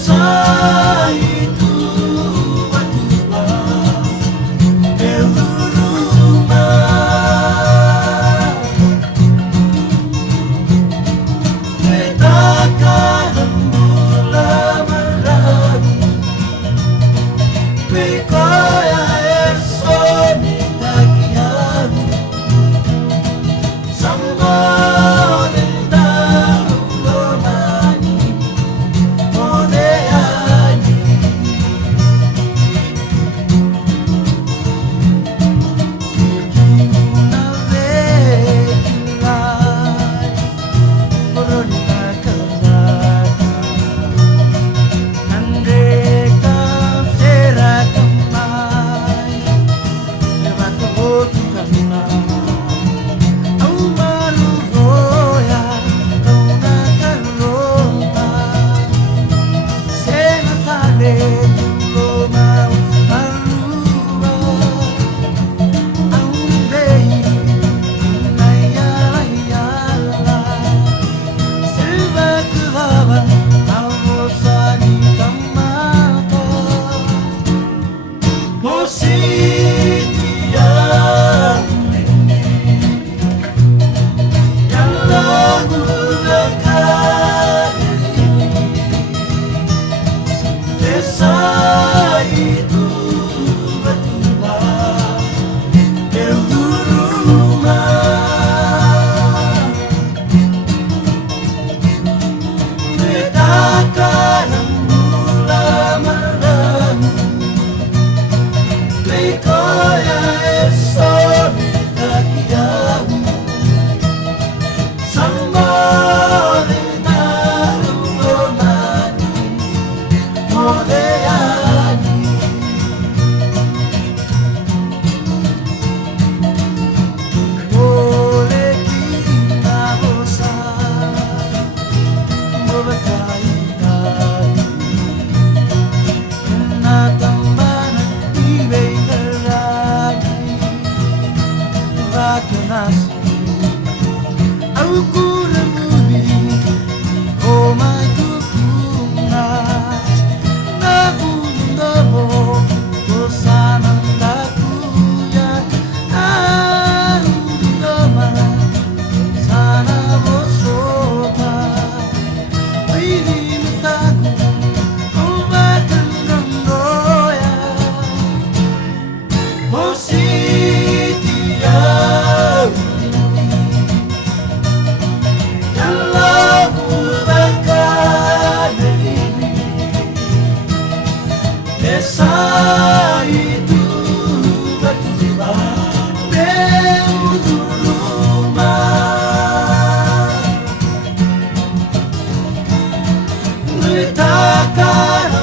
desa itu berdua rumah, letakkan mula meragu Pikoya esoni takian Sambal dan lomani Modeani Kikimuna vekilai Koronita kelaka Nandeka sera kemai Lewat hotu kamai Au malu roya Kau nakal rompa Sena tale Loma maluba Au dei Nayala yala Silva kebaba Awosani kamata Mositian Yang lagu dekat Desa itu berdua rumah, letakkan mula meramu Pikoya esoni takiamu Sambal dan lomani Modeani Boleh kita bosan Membekaikan Kena tambahan ibay lagi Vakanasi Aku remudi Koma tukuna Nabunda mo Bosanan lakuya Nabunda man Sana bosota Pili mutaku Umakan gandoya Mositian Yang lagu dekat ini Desa itu berdua rumah, letakkan